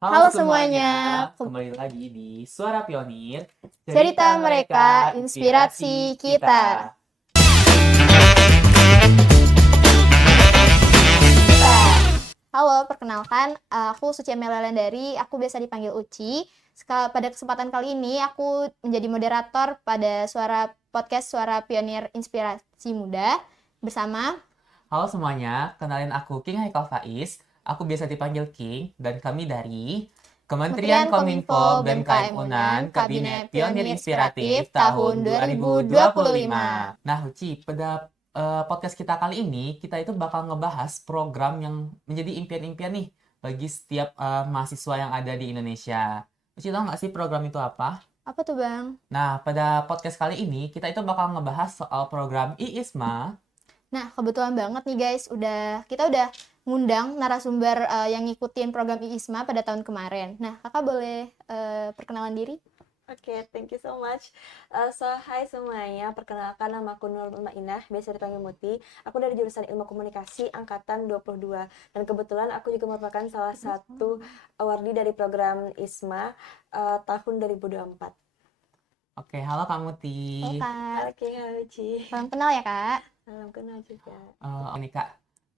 Halo Halo semuanya, semuanya, kembali lagi di Suara Pionir, cerita mereka, inspirasi kita. Halo, perkenalkan, aku Suci Amelia Landari, aku biasa dipanggil Uci. Pada kesempatan kali ini, aku menjadi moderator pada podcast Suara Pionir Inspirasi Muda bersama. Halo semuanya, kenalin aku King Haikal Faiz, aku biasa dipanggil King, dan kami dari Kementerian Kominfo BEM Unan, Kabinet Pionir Inspiratif tahun 2025. Nah, Uci, pada podcast kita kali ini, kita itu bakal ngebahas program yang menjadi impian-impian nih bagi setiap mahasiswa yang ada di Indonesia. Uci, tahu nggak sih program itu apa? Apa tuh, Bang? Nah, pada podcast kali ini kita itu bakal ngebahas soal program IISMA. Nah, kebetulan banget nih guys, kita udah ngundang narasumber yang ngikutin program IISMA pada tahun kemarin. Nah, kakak boleh perkenalan diri? Oke, thank you so much. Hai semuanya, perkenalkan nama aku Nur Mainah, biasa dipanggil Muti. Aku dari jurusan Ilmu Komunikasi angkatan 22 dan kebetulan aku juga merupakan salah satu awardee dari program ISMA tahun 2024. Oke, halo Kak Muti. Halo kak, Oke, halo Ci. salam kenal ya kak. Salam kenal juga. Ini Kak.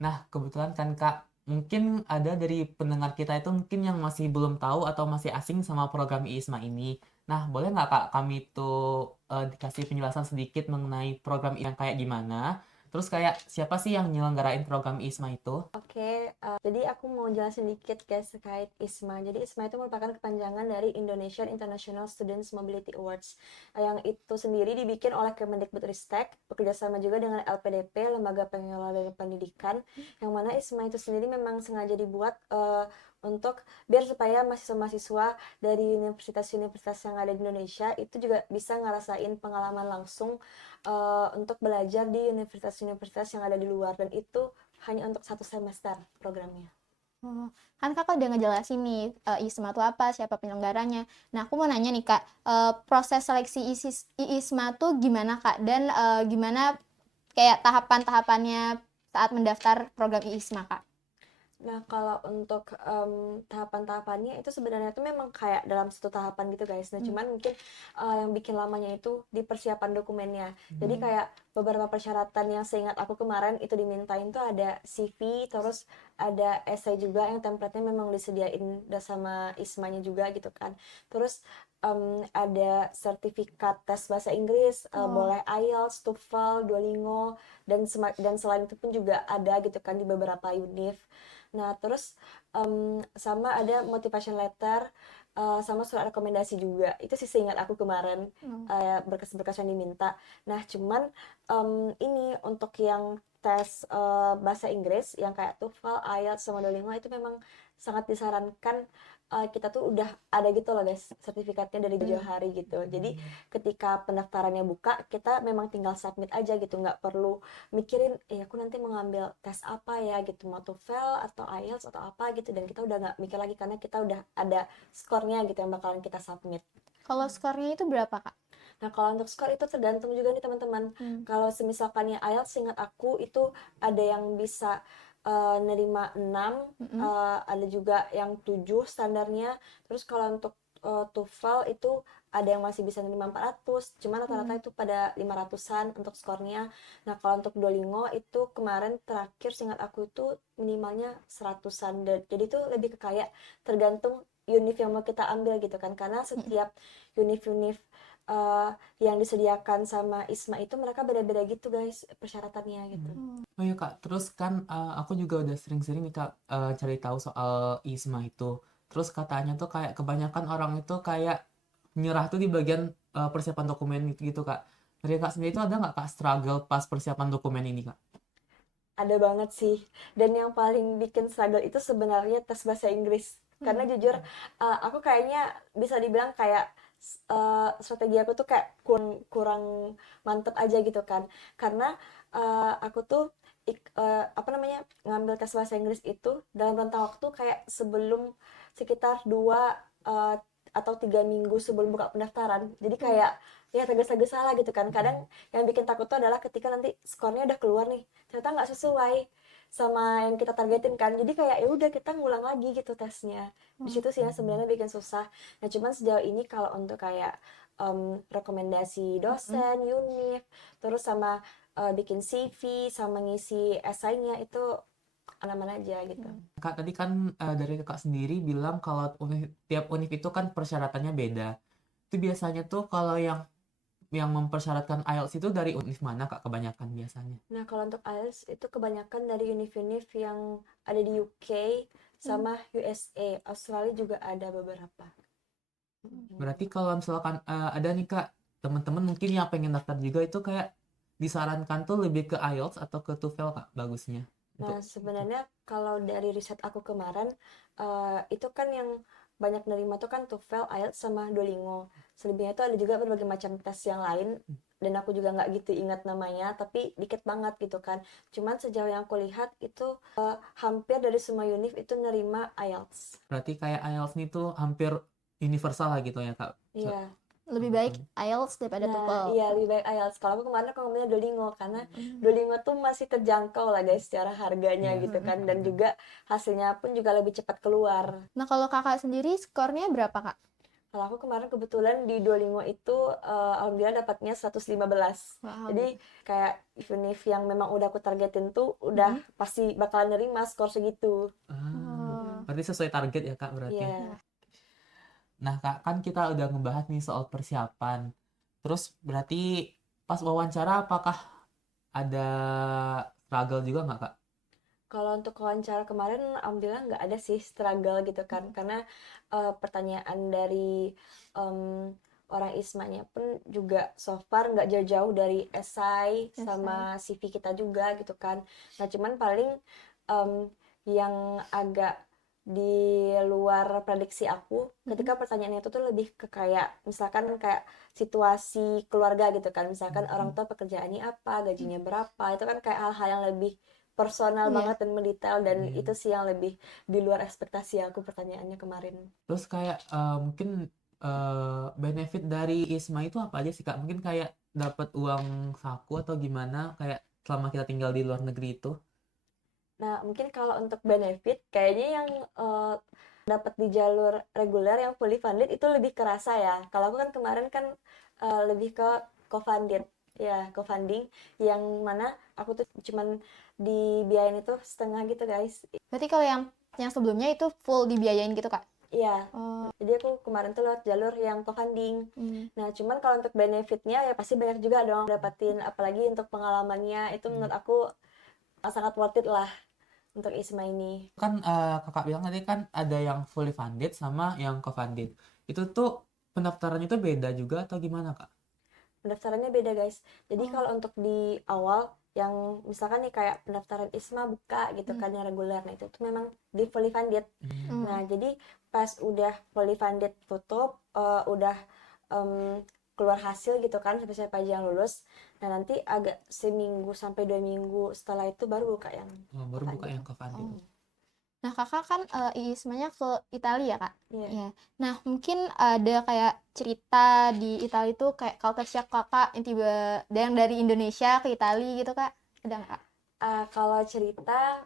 Nah, kebetulan kan Kak, mungkin ada dari pendengar kita itu mungkin yang masih belum tahu atau masih asing sama program IISMA ini. Nah, boleh nggak Kak kami itu dikasih penjelasan sedikit mengenai program yang kayak gimana? Terus kayak siapa sih yang nyelenggarain program IISMA itu? Oke, jadi aku mau jelasin dikit guys terkait ISMA. Jadi ISMA itu merupakan kepanjangan dari Indonesian International Students Mobility Awards. Yang itu sendiri dibikin oleh Kemendikbudristek, bekerjasama juga dengan LPDP, Lembaga Pengelola Dana Pendidikan, yang mana ISMA itu sendiri memang sengaja dibuat untuk biar supaya mahasiswa-mahasiswa dari universitas-universitas yang ada di Indonesia itu juga bisa ngerasain pengalaman langsung untuk belajar di universitas-universitas yang ada di luar, dan itu hanya untuk 1 semester programnya. Kan kakak udah ngejelasin nih IISMA itu apa, siapa penyelenggaranya. Nah, aku mau nanya nih kak, proses seleksi IISMA tuh gimana kak? Dan gimana kayak tahapan-tahapannya saat mendaftar program IISMA kak? Nah, kalau untuk tahapan-tahapannya itu sebenarnya itu memang kayak dalam satu tahapan gitu guys. Nah, cuman mungkin yang bikin lamanya itu di persiapan dokumennya. Jadi kayak beberapa persyaratan yang seingat aku kemarin itu dimintain tuh ada CV, terus ada essay juga yang template-nya memang disediain sama ISMA-nya juga gitu kan. Terus ada sertifikat tes bahasa Inggris, boleh IELTS, TOEFL, Duolingo, dan selain itu pun juga ada gitu kan di beberapa univ. Nah, terus sama ada motivation letter, sama surat rekomendasi juga. Itu sih seingat aku kemarin, berkas-berkas yang diminta. Nah, cuman ini untuk yang tes bahasa Inggris yang kayak TOEFL, IELTS, sama Duolingo itu memang sangat disarankan kita tuh udah ada gitu loh guys, sertifikatnya dari jauh hari gitu. Jadi ketika pendaftarannya buka, kita memang tinggal submit aja gitu, nggak perlu mikirin aku nanti mau ngambil tes apa ya gitu, mau TOEFL atau IELTS atau apa gitu, dan kita udah nggak mikir lagi karena kita udah ada skornya gitu yang bakalan kita submit. Kalau skornya itu berapa kak? Nah, kalau untuk skor itu tergantung juga nih teman-teman. Kalau semisalkannya IELTS, ingat aku itu ada yang bisa nerima 6, ada juga yang 7 standarnya. Terus kalau untuk TOEFL itu ada yang masih bisa nerima 400, cuman rata-rata itu pada 500-an untuk skornya. Nah, kalau untuk Duolingo itu kemarin terakhir seingat aku itu minimalnya 100-an. Jadi itu lebih ke kayak tergantung univ yang mau kita ambil gitu kan. Karena setiap univ-univ yang disediakan sama ISMA itu mereka beda-beda gitu guys persyaratannya gitu. Oh iya Kak, terus kan aku juga udah sering-sering nih Kak cari tahu soal ISMA itu. Terus katanya tuh kayak kebanyakan orang itu kayak nyerah tuh di bagian persiapan dokumen gitu Kak. Dari Kak sendiri itu ada nggak Kak struggle pas persiapan dokumen ini Kak? Ada banget sih, dan yang paling bikin struggle itu sebenarnya tes bahasa Inggris. Karena jujur aku kayaknya bisa dibilang kayak strategi aku tuh kayak kurang mantep aja gitu kan, karena aku tuh ngambil tes bahasa Inggris itu dalam rentang waktu kayak sebelum sekitar 2 atau 3 minggu sebelum buka pendaftaran. Jadi kayak ya tergesa-gesa lah gitu kan. Kadang yang bikin takut tuh adalah ketika nanti skornya udah keluar nih, ternyata nggak sesuai sama yang kita targetin kan. Jadi kayak ya udah kita ngulang lagi gitu tesnya. Di situ sih yang sebenarnya bikin susah. Nah, cuman sejauh ini kalau untuk kayak rekomendasi dosen, univ, terus sama bikin CV, sama ngisi esainya itu aman-aman aja gitu. Kak, tadi kan dari kakak sendiri bilang kalau tiap univ itu kan persyaratannya beda. Itu biasanya tuh kalau yang mempersyaratkan IELTS itu dari univ mana Kak kebanyakan biasanya? Nah, kalau untuk IELTS itu kebanyakan dari univ-univ yang ada di UK sama USA. Australia juga ada beberapa. Berarti kalau misalkan ada nih Kak, teman-teman mungkin yang pengen daftar juga itu kayak disarankan tuh lebih ke IELTS atau ke TOEFL Kak bagusnya? Nah, Untuk sebenarnya kalau dari riset aku kemarin, itu kan yang banyak nerima tuh kan TOEFL, IELTS, sama Duolingo. Selebihnya itu ada juga berbagai macam tes yang lain, dan aku juga nggak gitu ingat namanya, tapi dikit banget gitu kan. Cuman sejauh yang aku lihat itu hampir dari semua univ itu nerima IELTS. berarti kayak IELTS nih tuh hampir universal lah gitu ya Kak? Iya. Lebih baik IELTS daripada Nah, TOEFL. iya lebih baik IELTS. Kalau aku kemarin aku ngomongnya Duolingo karena Duolingo tuh masih terjangkau lah guys secara harganya Iya. gitu kan, dan juga hasilnya pun juga lebih cepat keluar. Nah, kalau kakak sendiri skornya berapa, Kak? Kalau aku kemarin kebetulan di Duolingo itu alhamdulillah dapatnya 115. Wow. Jadi kayak univ yang memang udah aku targetin tuh udah pasti bakalan nerima skor segitu. Berarti sesuai target ya Kak berarti? Iya. Nah Kak, kan kita udah ngebahas nih soal persiapan. Terus berarti pas wawancara apakah ada struggle juga nggak Kak? Kalau untuk wawancara kemarin, alhamdulillah nggak ada sih struggle gitu kan, karena pertanyaan dari orang ISMA-nya pun juga so far nggak jauh-jauh dari esai sama CV kita juga gitu kan. Nah, cuman paling yang agak di luar prediksi aku, ketika pertanyaannya itu tuh lebih ke kayak, misalkan kayak situasi keluarga gitu kan, misalkan orang tua pekerjaannya apa, gajinya berapa, itu kan kayak hal-hal yang lebih personal banget dan mendetail, dan itu sih yang lebih di luar ekspektasi aku pertanyaannya kemarin. Terus kayak mungkin benefit dari ISMA itu apa aja sih Kak? Mungkin kayak dapat uang saku atau gimana kayak selama kita tinggal di luar negeri itu? Nah, mungkin kalau untuk benefit, kayaknya yang dapat di jalur reguler yang fully funded itu lebih kerasa ya. Kalau aku kan kemarin kan lebih ke co-funded, ya co-funding, yang mana aku tuh cuman dibiayain itu setengah gitu guys. Berarti kalau yang sebelumnya itu full dibiayain gitu, Kak? Iya. Oh. Jadi aku kemarin tuh lewat jalur yang co-funding. Nah, cuman kalau untuk benefitnya ya pasti banyak juga dong dapatin, apalagi untuk pengalamannya itu menurut aku sangat worth it lah untuk ISMA ini. Kan kakak bilang tadi kan ada yang fully funded sama yang co-funded. Itu tuh pendaftarannya tuh beda juga atau gimana Kak? Pendaftarannya beda guys. Jadi kalau untuk di awal yang misalkan nih kayak pendaftaran ISMA buka gitu kan yang reguler, nah itu tuh memang di fully funded. Nah, jadi pas udah fully funded tutup, udah keluar hasil gitu kan siapa aja yang lulus. Nah, nanti agak seminggu sampai 2 minggu setelah itu baru buka yang Baru buka co-funded. yang co-funded. Nah, kakak kan ISMA-nya ke Italia, Kak? Iya. Iya. Nah, mungkin ada kayak cerita di Italia itu kayak culture shock kakak yang tiba yang dari Indonesia ke Italia gitu, Kak? Ada nggak, Kak? Kalau cerita,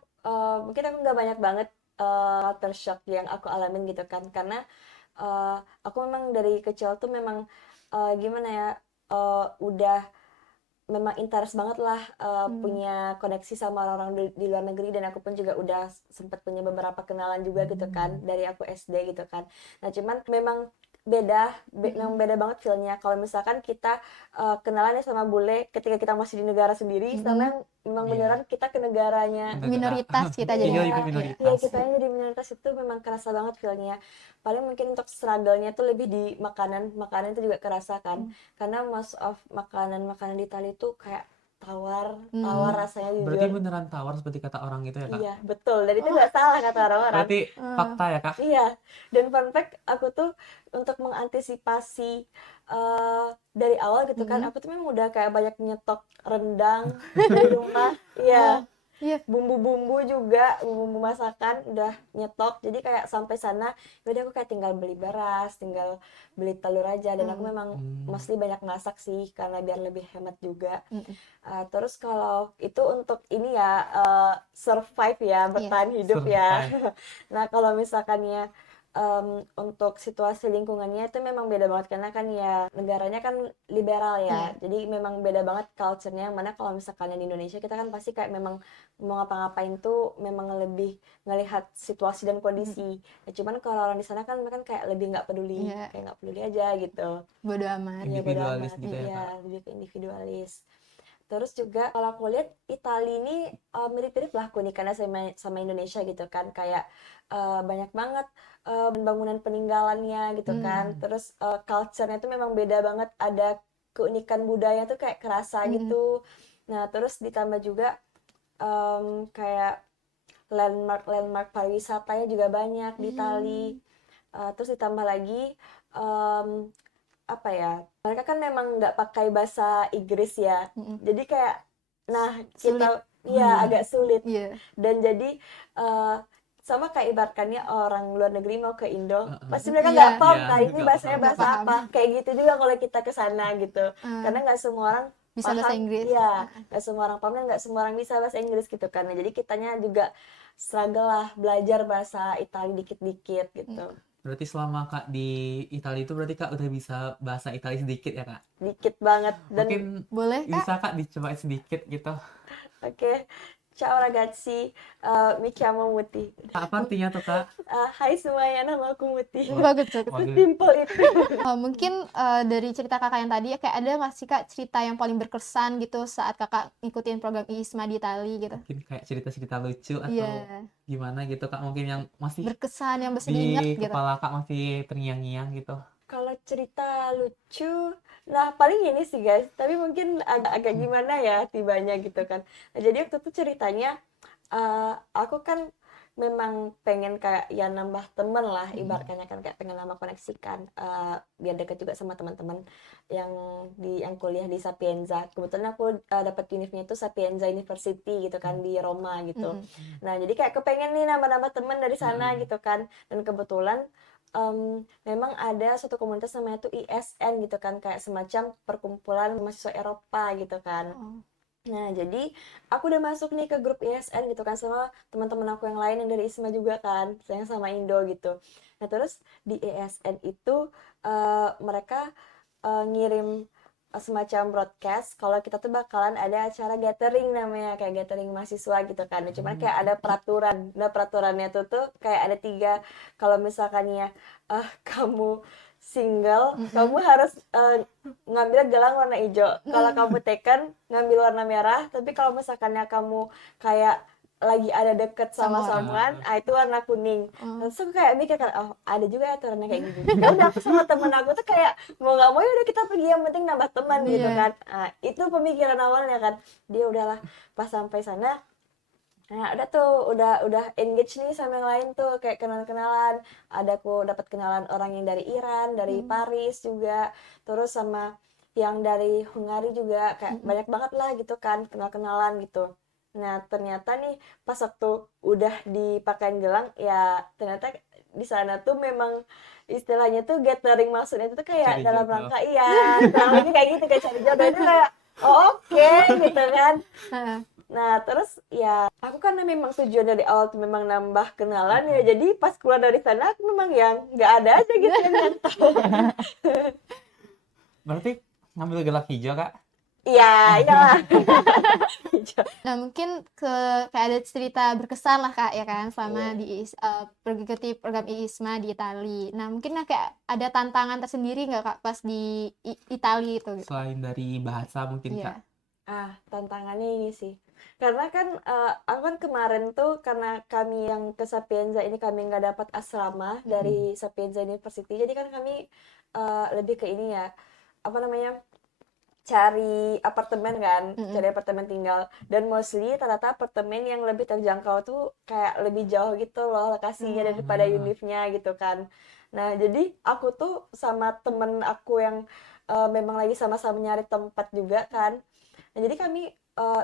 mungkin aku nggak banyak banget culture shock yang aku alamin gitu kan, karena aku memang dari kecil tuh memang gimana ya, udah memang interest banget lah punya koneksi sama orang-orang di luar negeri, dan aku pun juga udah sempat punya beberapa kenalan juga gitu kan dari aku SD gitu kan. Nah, cuman memang memang beda banget feel-nya kalau misalkan kita kenalannya sama bule ketika kita masih di negara sendiri, sama memang beneran kita ke negaranya. Minoritas kita Iya, jadi. itu Iya, minoritas. kita yang jadi minoritas itu memang kerasa banget feel-nya. Paling mungkin untuk struggle-nya tuh lebih di makanan itu juga kerasa kan, karena most of makanan di Italia itu kayak tawar rasanya Berarti jujur. beneran tawar seperti kata orang gitu ya Kak? Iya, betul, dan itu nggak salah kata orang-orang. Berarti fakta ya Kak? Iya, dan fun fact, aku tuh untuk mengantisipasi dari awal gitu kan, aku tuh memang udah kayak banyak nyetok rendang di rumah. Iya, Iya. bumbu-bumbu juga, bumbu masakan udah nyetok, jadi kayak sampai sana udah aku kayak tinggal beli beras, tinggal beli telur aja, dan aku memang mostly banyak masak sih karena biar lebih hemat juga. Terus kalau itu untuk ini ya, survive ya, bertahan hidup ya. Survive. Nah kalau misalkannya untuk situasi lingkungannya itu memang beda banget karena kan ya negaranya kan liberal ya, Iya. jadi memang beda banget culture-nya, yang mana kalau misalkan di Indonesia kita kan pasti kayak memang mau ngapa-ngapain tuh memang lebih ngelihat situasi dan kondisi. Nah, cuman kalau orang di sana kan mereka kayak lebih nggak peduli, Iya. kayak nggak peduli aja gitu. Bodo amat. Iya bodo Individualis amat, gitu ya, iya Kak. lebih ke individualis. Terus juga kalau aku lihat Italia ini mirip-mirip lah keunikannya sama Indonesia gitu kan, kayak banyak banget bangunan peninggalannya gitu kan. Terus culture-nya tuh memang beda banget, ada keunikan budaya tuh kayak kerasa gitu. Nah, terus ditambah juga kayak landmark pariwisatanya juga banyak di Itali. Terus ditambah lagi em, apa ya, mereka kan memang nggak pakai bahasa Inggris ya, jadi kayak nah Sulit. kita ya agak sulit, Iya. dan jadi eh, sama kayak ibaratkannya orang luar negeri mau ke Indo pasti mereka Iya. nggak paham Iya, kan ini nggak bahasanya paham. Nggak bahasa paham. apa, kayak gitu juga kalau kita ke sana gitu, karena Eh, nggak semua orang bisa bahasa paham, Inggris. ya nggak semua orang paham dan nggak semua orang bisa bahasa Inggris gitu kan. Nah, jadi kitanya juga struggle lah belajar bahasa Italia dikit-dikit gitu, Berarti selama Kak di Italia itu berarti Kak udah bisa bahasa Italia sedikit ya, Kak? dikit banget. Dan Mungkin Boleh, Kak? bisa Kak dicobain sedikit gitu. oke, ciao ragazzi, mi chiamo Muti. Kak, apa artinya tuh, Kak? Hai semuanya, nama aku Muti. Wah, Bagus, bagus. bagus. Sesimpel itu. Mungkin dari cerita kakak yang tadi, kayak ada nggak sih kak cerita yang paling berkesan gitu saat kakak ngikutin program ISMA di Itali gitu? Mungkin kayak cerita-cerita lucu atau Iya, gimana gitu, Kak. Mungkin yang masih berkesan yang masih diingat di gitu. kepala Kak masih terngiang-ngiang gitu. Kalau cerita lucu, nah paling ini sih guys, tapi mungkin agak gimana ya tibanya gitu kan. Nah, jadi waktu itu ceritanya, aku kan memang pengen kayak ya nambah temen lah, ibaratnya kan kayak pengen nambah koneksikan, biar deket juga sama teman-teman yang kuliah di Sapienza. Kebetulan aku dapat univnya itu Sapienza University gitu kan di Roma gitu. Nah jadi kayak kepengen nih nambah-nambah temen dari sana gitu kan. Dan kebetulan memang ada suatu komunitas namanya tuh ISN gitu kan, kayak semacam perkumpulan mahasiswa Eropa gitu kan. Oh. Nah, jadi aku udah masuk nih ke grup ISN gitu kan sama teman-teman aku yang lain yang dari ISMA juga kan, yang sama Indo gitu. Nah, terus di ISN itu mereka ngirim semacam broadcast kalau kita tuh bakalan ada acara gathering, namanya kayak gathering mahasiswa gitu kan. Nah, cuman kayak ada peraturan. Nah, peraturannya tuh kayak ada 3, kalau misalkannya kamu single, kamu harus ngambil gelang warna hijau. Kalau kamu taken, ngambil warna merah. Tapi kalau misalkannya kamu kayak lagi ada deket sama Sama orang. someone, itu warna kuning. Terus aku kayak mikir kan, oh ada juga ya aturannya kayak gini. Ya udah aku sama temen aku tuh kayak mau nggak mau ya udah kita pergi, yang penting nambah teman gitu Iya. kan. Nah, itu pemikiran awalnya kan. Dia udahlah pas sampai sana. Nah, udah tuh, udah engage nih sama yang lain tuh, kayak kenalan-kenalan. Ada aku dapat kenalan orang yang dari Iran, dari Paris juga, terus sama yang dari Hungari juga, kayak banyak banget lah gitu kan, kenal-kenalan gitu. Nah, ternyata nih pas waktu udah dipakein gelang, ya ternyata di sana tuh memang istilahnya tuh gathering, maksudnya itu tuh kayak Cari dalam jodoh. rangka, iya, kurang lebih kayak gitu, kayak cari jodoh itu kayak, oh oke, gitu kan. Heeh. Nah, terus ya aku karena memang tujuan dari awal tuh memang nambah kenalan ya, jadi pas keluar dari sana aku memang yang nggak ada aja gitu yang nyantol. Berarti ngambil gelang hijau, Kak? Iya, iyalah. Nah mungkin kayak ada cerita berkesan lah kak ya kan selama mengikuti program ISMA di Itali. Nah mungkin kayak ada tantangan tersendiri nggak kak pas di Itali itu gitu? Selain dari bahasa mungkin, Kak. Iya. Tantangannya ini sih. Karena kan aku kan kemarin tuh karena kami yang ke Sapienza ini kami nggak dapat asrama dari Sapienza University. Jadi kan kami lebih ke ini ya, apa namanya? Cari apartemen kan, cari apartemen tinggal, dan mostly ternyata apartemen yang lebih terjangkau tuh kayak lebih jauh gitu loh lokasinya daripada univnya gitu kan. Nah jadi aku tuh sama temen aku yang memang lagi sama-sama nyari tempat juga kan. Nah jadi kami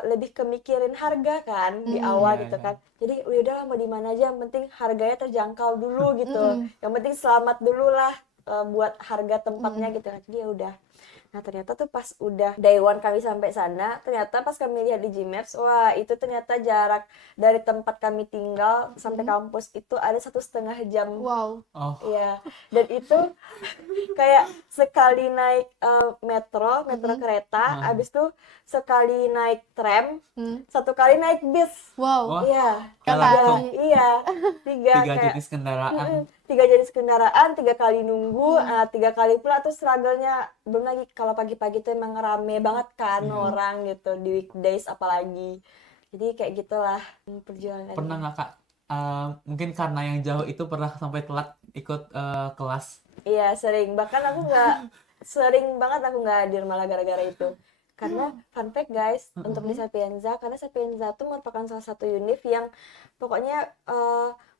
lebih kemikirin harga kan di awal Iya, gitu iya. kan. Jadi udahlah mau di mana aja, yang penting harganya terjangkau dulu gitu. Mm-mm. Yang penting selamat dulu lah buat harga tempatnya Mm-mm. gitu kan. Jadi ya udah. Nah ternyata tuh pas udah day one kami sampai sana, ternyata pas kami lihat di Gmaps, wah itu ternyata jarak dari tempat kami tinggal sampai Mm. kampus itu ada 1,5 jam. Wow. Oh, Iya, dan itu kayak sekali naik metro Mm-mm. kereta, ah. abis itu sekali naik tram, Mm. satu kali naik bis. Wow. Wah, Iya, kayak tiga, langsung Sekali. iya, tiga tiga kayak jenis kendaraan. tiga jenis kendaraan, 3 kali nunggu, Mm. 3 kali pula tuh struggle-nya. Belum lagi kalau pagi-pagi tuh emang rame banget kan Iya. orang gitu di weekdays apalagi. Jadi kayak gitulah Pernah perjuangannya. nggak Kak? Mungkin karena yang jauh itu pernah sampai telat ikut kelas. Iya sering, bahkan aku nggak sering banget aku nggak hadir malah gara-gara itu. Karena fun fact guys, untuk di Mm. Sapienza, karena Sapienza tuh merupakan salah satu univ yang pokoknya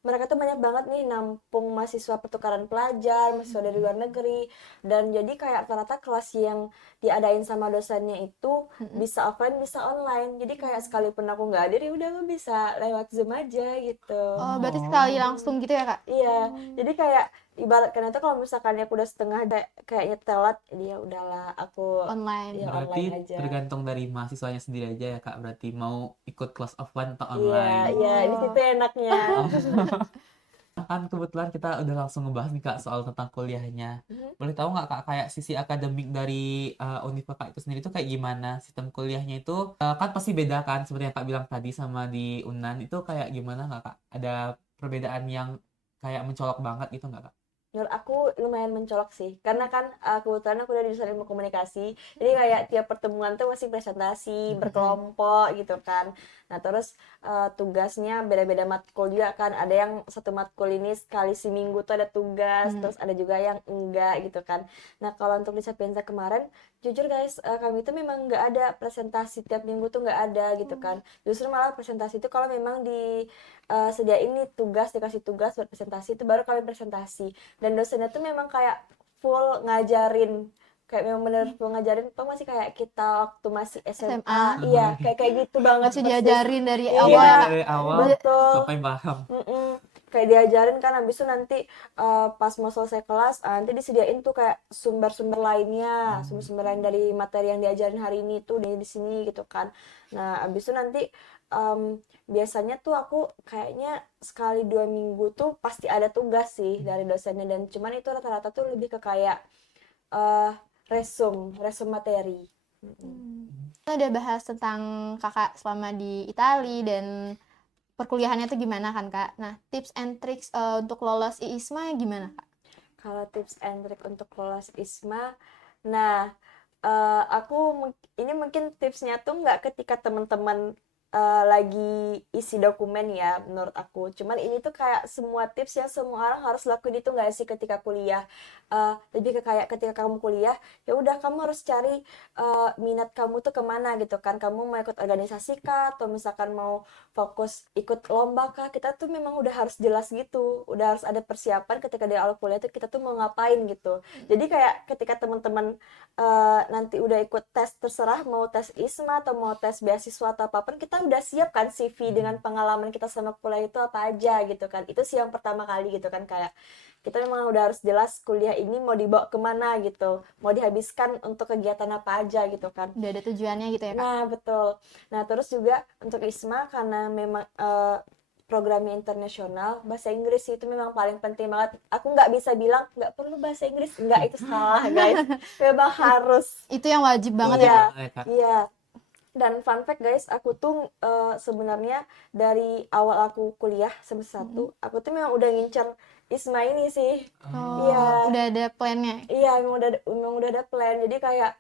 mereka tuh banyak banget nih nampung mahasiswa pertukaran pelajar, mahasiswa dari luar negeri, dan jadi kayak rata-rata kelas yang diadain sama dosennya itu Mm-mm. bisa offline bisa online. Jadi kayak sekalipun aku nggak hadir ya udah aku bisa lewat Zoom aja gitu. Oh, berarti sekali Oh, langsung gitu ya, Kak? Iya, jadi kayak ibaratkan itu kalau misalkan aku udah setengah kayaknya telat, dia udahlah aku Online. ya berarti online aja. tergantung dari mahasiswanya sendiri aja ya Kak. Berarti mau ikut kelas offline atau Iya, online. iya, di Oh. situ enaknya. Oh. Kan kebetulan kita udah langsung ngebahas nih Kak soal tentang kuliahnya. Mhm. Boleh tahu nggak Kak kayak sisi akademik dari Univ Kakak itu sendiri itu kayak gimana? Sistem kuliahnya itu kan pasti beda kan seperti yang Kak bilang tadi sama di UNAN itu kayak gimana nggak Kak? Ada perbedaan yang kayak mencolok banget gitu nggak Kak? Menurut aku lumayan mencolok sih, karena kan kebetulan aku udah di jurusan ilmu komunikasi, jadi kayak tiap pertemuan tuh masih presentasi Mm-mm. berkelompok gitu kan. Nah terus tugasnya beda-beda matkul juga kan, ada yang satu matkul ini sekali seminggu tuh ada tugas, Mm. terus ada juga yang enggak gitu kan. Nah kalau untuk di Sapienza kemarin, jujur guys, kami itu memang nggak ada presentasi tiap minggu tuh nggak ada gitu kan. Justru malah presentasi itu kalau memang di sediain nih tugas, dikasih tugas buat presentasi itu baru kami presentasi, dan dosennya tuh memang kayak full ngajarin, kayak memang bener full ngajarin tuh, masih kayak kita waktu masih SMA. SMA. Iya, kayak kayak gitu banget Masih persis. diajarin dari awal ya, Iya, Kak? Dari awal betul. sampai paham. Mm-mm. Kayak diajarin kan, habis itu nanti pas mau selesai kelas nanti disediain tuh kayak sumber-sumber lainnya, sumber-sumber lain dari materi yang diajarin hari ini tuh di sini gitu kan. Nah habis itu nanti biasanya tuh aku kayaknya sekali 2 minggu tuh pasti ada tugas sih dari dosennya, dan cuman itu rata-rata tuh lebih ke kayak eh resume materi. Mm-mm. Kita udah bahas tentang Kakak selama di Itali dan perkuliahannya tuh gimana kan, Kak? Nah, tips and tricks untuk lolos IISMA gimana, Kak? Kalau tips and trick untuk lolos ISMA, nah ini mungkin tipsnya tuh nggak ketika teman-teman lagi isi dokumen ya menurut aku. Cuman ini tuh kayak semua tips yang semua orang harus lakuin itu nggak sih ketika kuliah. Lebih ke kayak ketika kamu kuliah, ya udah kamu harus cari minat kamu tuh kemana gitu kan. Kamu mau ikut organisasi kah, atau misalkan mau fokus ikut lomba kah? Kita tuh memang udah harus jelas gitu, udah harus ada persiapan ketika di awal kuliah tuh kita tuh mau ngapain gitu. Jadi kayak ketika teman-teman nanti udah ikut tes, terserah mau tes ISMA atau mau tes beasiswa atau apapun, kita udah siap kan CV dengan pengalaman kita sama kuliah itu apa aja gitu kan. Itu sih yang pertama kali gitu kan, kayak kita memang udah harus jelas kuliah ini mau dibawa kemana gitu, mau dihabiskan untuk kegiatan apa aja gitu kan. Udah ada tujuannya gitu ya, Kak? Nah betul. Nah terus juga untuk ISMA karena memang programnya internasional, bahasa Inggris itu memang paling penting banget. Aku nggak bisa bilang nggak perlu bahasa Inggris, nggak, itu salah guys. Memang harus. Itu yang wajib banget ya, Iya, Kak? Wajib banget ya Kak. iya. Dan fun fact guys, aku tuh sebenarnya dari awal aku kuliah semester 1, aku tuh memang udah ngincer ISMA ini sih. Oh, Iya, udah ada plannya. iya memang udah ada plan. Jadi kayak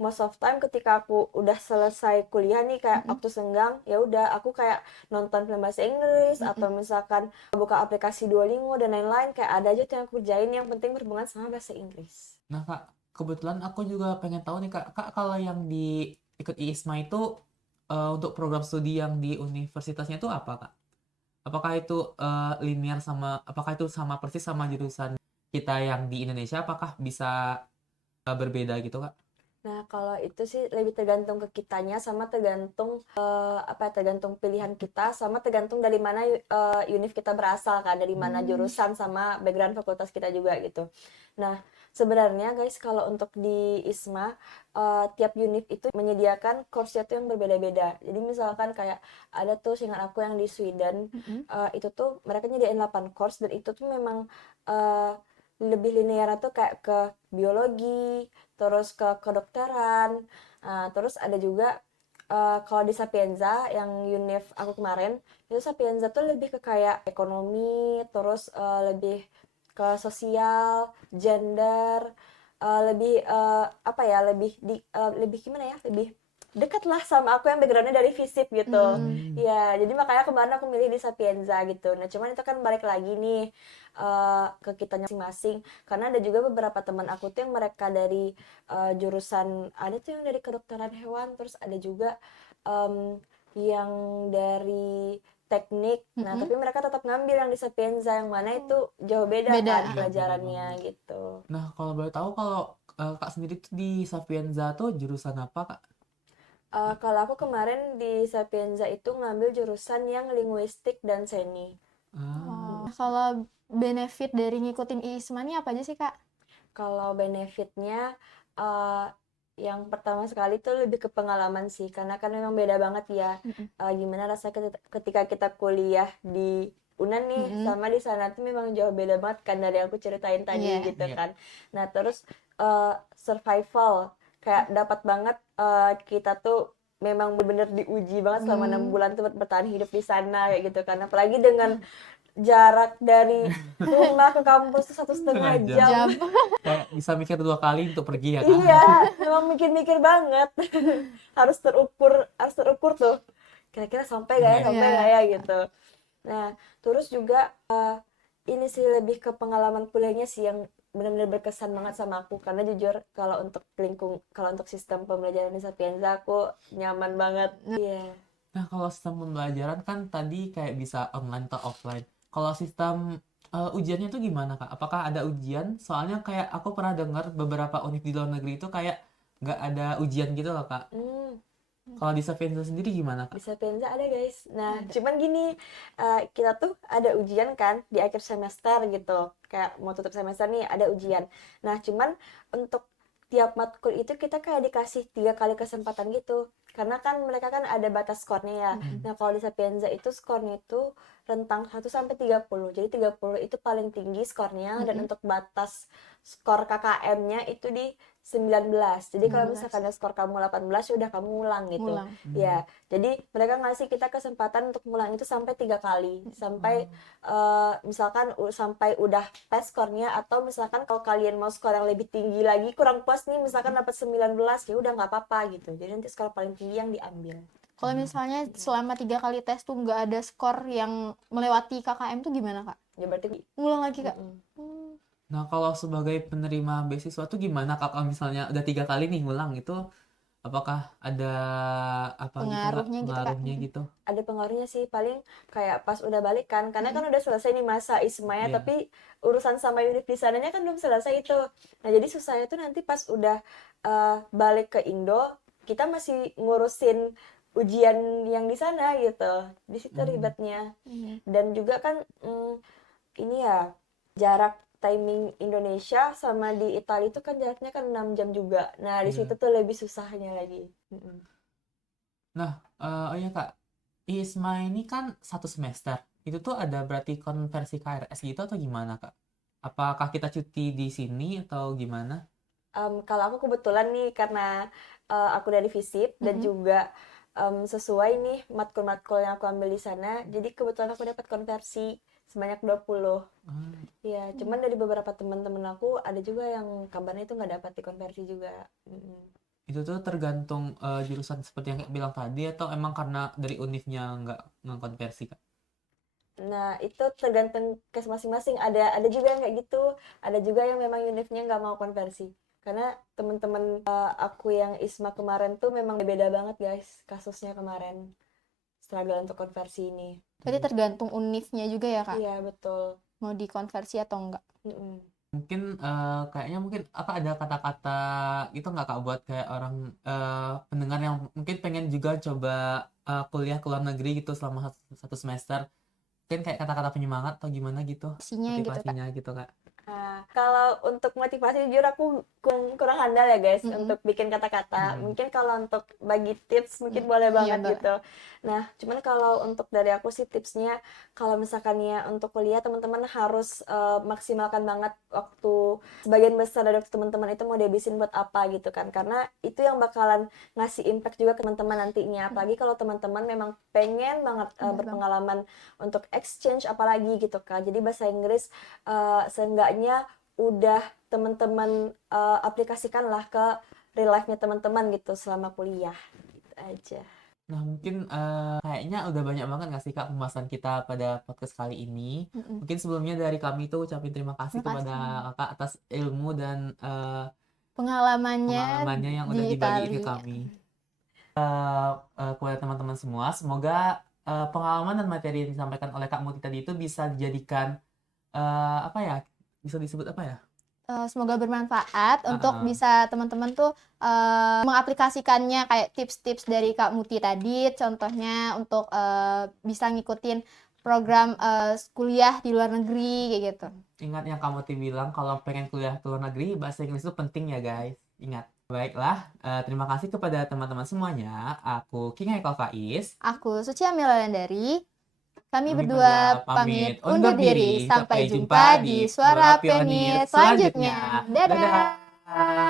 most of time ketika aku udah selesai kuliah nih, kayak waktu senggang, ya udah aku kayak nonton film bahasa Inggris atau misalkan buka aplikasi Duolingo dan lain-lain, kayak ada aja tuh yang aku kerjain yang penting berhubungan sama bahasa Inggris. Nah Kak, kebetulan aku juga pengen tahu nih Kak, Kak kalau yang di ikut IISMA itu untuk program studi yang di universitasnya itu apa Kak? Apakah itu linear sama, apakah itu sama persis sama jurusan kita yang di Indonesia? Apakah bisa berbeda gitu Kak? Nah, kalau itu sih lebih tergantung ke kitanya sama tergantung tergantung pilihan kita sama tergantung dari mana univ kita berasal kan, dari mana jurusan sama background fakultas kita juga gitu. Nah, sebenarnya guys kalau untuk di ISMA tiap univ itu menyediakan course-nya tuh yang berbeda-beda. Jadi misalkan kayak ada tuh seingat aku yang di Sweden itu tuh mereka nyediain 8 course dan itu tuh memang eh, lebih linear tuh kayak ke biologi, terus ke kedokteran. Terus ada juga kalau di Sapienza yang univ aku kemarin, itu Sapienza tuh lebih ke kayak ekonomi, terus lebih ke sosial, gender, lebih apa ya, lebih gimana ya, lebih dekat lah sama aku yang backgroundnya dari FISIP gitu. Ya, jadi makanya kemarin aku milih di Sapienza gitu. Nah, cuman itu kan balik lagi nih ke kitanya masing-masing. Karena ada juga beberapa teman aku tuh yang mereka dari jurusan, ada tuh yang dari kedokteran hewan, terus ada juga yang dari teknik. Nah, tapi mereka tetap ngambil yang di Sapienza yang mana itu jauh beda Beda. kan Iya, beda pelajarannya banget. gitu. Nah, kalau boleh tahu kalau Kak sendiri tuh di Sapienza tuh jurusan apa, Kak? Kalau aku kemarin di Sapienza itu ngambil jurusan yang linguistik dan seni. Ah, Kalau benefit dari ngikutin ISMA ini apa aja sih, Kak? Kalau benefitnya eh, yang pertama sekali tuh lebih ke pengalaman sih, karena kan memang beda banget ya gimana rasanya ketika kita kuliah di UNAN nih sama di sana tuh memang jauh beda banget kan dari yang aku ceritain tadi Iya. gitu iya. kan. Nah terus survival kayak dapat banget kita tuh memang benar-benar diuji banget selama 6 bulan tuh bertahan hidup di sana kayak gitu kan. Apalagi dengan jarak dari rumah ke kampus tuh 1,5 Sengaja. jam. Jam. Kayak bisa mikir 2 kali untuk pergi ya, Kak? Iya, memang mikir-mikir banget. Harus terukur tuh. Kira-kira sampai gak ya, Iya. sampai Iya. gak ya gitu. Nah, terus juga ini sih lebih ke pengalaman kuliahnya sih yang benar-benar berkesan banget sama aku karena jujur kalau untuk sistem pembelajaran di Sapienza aku nyaman banget. Iya. Nah, kalau sistem pembelajaran kan tadi kayak bisa online atau offline. Kalau sistem ujiannya tuh gimana, Kak? Apakah ada ujian? Soalnya kayak aku pernah dengar beberapa univ di luar negeri itu kayak nggak ada ujian gitu loh, Kak. Hmm. Kalau di Sapienza sendiri gimana, Di Kak? Sapienza ada guys. Nah, cuman gini, kita tuh ada ujian kan di akhir semester gitu. Kayak mau tutup semester nih ada ujian. Nah, cuman untuk tiap matkul itu kita kayak dikasih 3 kali kesempatan gitu. Karena kan mereka kan ada batas skornya ya. Nah, kalau di Sapienza itu skornya itu rentang 1 sampai 30. Jadi 30 itu paling tinggi skornya dan untuk batas skor KKM-nya itu di 19. Jadi kalau misalkan ada skor kamu 18 ya udah kamu ngulang gitu. Ngulang. Ya, jadi mereka ngasih kita kesempatan untuk ngulang itu sampai 3 kali, sampai misalkan sampai udah tes skornya atau misalkan kalau kalian mau skor yang lebih tinggi lagi kurang puas nih misalkan dapat 19 ya udah nggak apa-apa gitu. Jadi nanti skor paling tinggi yang diambil. Kalau misalnya selama 3 kali tes tuh nggak ada skor yang melewati KKM tuh gimana, Kak? Ya berarti Ngulang lagi, Kak? Nah, kalau sebagai penerima beasiswa tuh gimana, Kak? Kalau misalnya udah 3 kali nih ngulang itu, apakah ada apa gitu, Kak? Pengaruhnya gitu, Kak? Pengaruhnya gitu? ada pengaruhnya sih paling kayak pas udah balik kan karena kan udah selesai nih masa ismaya Iya. tapi urusan sama univ di sananya kan belum selesai itu. Nah jadi susahnya tuh nanti pas udah balik ke Indo kita masih ngurusin ujian yang di sana gitu, di situ ribetnya. Dan juga kan ini ya jarak timing Indonesia sama di Italia itu kan jaraknya kan 6 jam juga, nah di situ Iya. tuh lebih susahnya lagi. Nah, oh iya, Kak. ISMA ini kan 1 semester. Itu tuh ada berarti konversi KRS gitu atau gimana, Kak? Apakah kita cuti di sini atau gimana? Kalau aku kebetulan nih karena aku dari FISIP dan juga sesuai nih matkul-matkul yang aku ambil di sana, jadi kebetulan aku dapat konversi sebanyak 20. Ah, Iya, cuman dari beberapa teman-teman aku ada juga yang kabarnya itu nggak dapat dikonversi juga. itu tuh tergantung jurusan seperti yang Kak bilang tadi atau emang karena dari univnya nggak konversi, Kak? Nah, itu tergantung case masing-masing. Ada juga yang kayak gitu, ada juga yang memang univnya nggak mau konversi. Karena teman-teman aku yang ISMA kemarin tuh memang beda banget guys kasusnya kemarin. Struggle untuk konversi ini. Berarti tergantung univnya juga ya, Kak? Iya, betul. Mau dikonversi atau enggak? Mm-mm. Mungkin kayaknya mungkin apa ada kata-kata gitu nggak Kak buat kayak orang pendengar yang mungkin pengen juga coba kuliah ke luar negeri gitu selama satu semester. Mungkin kayak kata-kata penyemangat atau gimana gitu, Pastinya gitu Kak. motivasinya gitu Kak. Nah, kalau untuk motivasi jujur aku kurang handal ya guys Mm-mm. untuk bikin kata-kata. Mm-mm. Mungkin kalau untuk bagi tips mungkin boleh Iya banget boleh. gitu. Nah, cuman kalau untuk dari aku sih tipsnya kalau misalkan ya untuk kuliah teman-teman harus maksimalkan banget waktu, sebagian besar dari waktu teman-teman itu mau dihabisin buat apa gitu kan. Karena itu yang bakalan ngasih impact juga ke teman-teman nantinya. Apalagi kalau teman-teman memang pengen banget Bener banget. berpengalaman untuk exchange apalagi gitu kan. Jadi bahasa Inggris seenggaknya udah teman-teman aplikasikan lah ke real life-nya teman-teman gitu selama kuliah gitu aja. Nah, mungkin kayaknya udah banyak banget nggak sih Kak pembahasan kita pada podcast kali ini. Mm-mm. Mungkin sebelumnya dari kami tuh ucapin terima kasih Terima kepada kasih. Kakak atas ilmu dan Pengalamannya pengalamannya yang di udah dibagiin ke Itali. kami. Kepada teman-teman semua, semoga pengalaman dan materi yang disampaikan oleh Kak Muti tadi itu bisa dijadikan apa ya? Bisa disebut apa ya? Semoga bermanfaat untuk Heeh. bisa teman-teman tuh mengaplikasikannya kayak tips-tips dari Kak Muti tadi, contohnya untuk bisa ngikutin program kuliah di luar negeri kayak gitu. Ingat yang Kak Muti bilang kalau pengen kuliah ke luar negeri, bahasa Inggris itu penting ya guys. Ingat. Baiklah, terima kasih kepada teman-teman semuanya. Aku King Haikal Faiz. Aku Suci Amila Landari. Kami Kami berdua berdua pamit pamit undur undur diri. diri. Sampai Sampai jumpa jumpa di di Suara Suara Pionir Pionir selanjutnya. selanjutnya. Dadah! Dadah.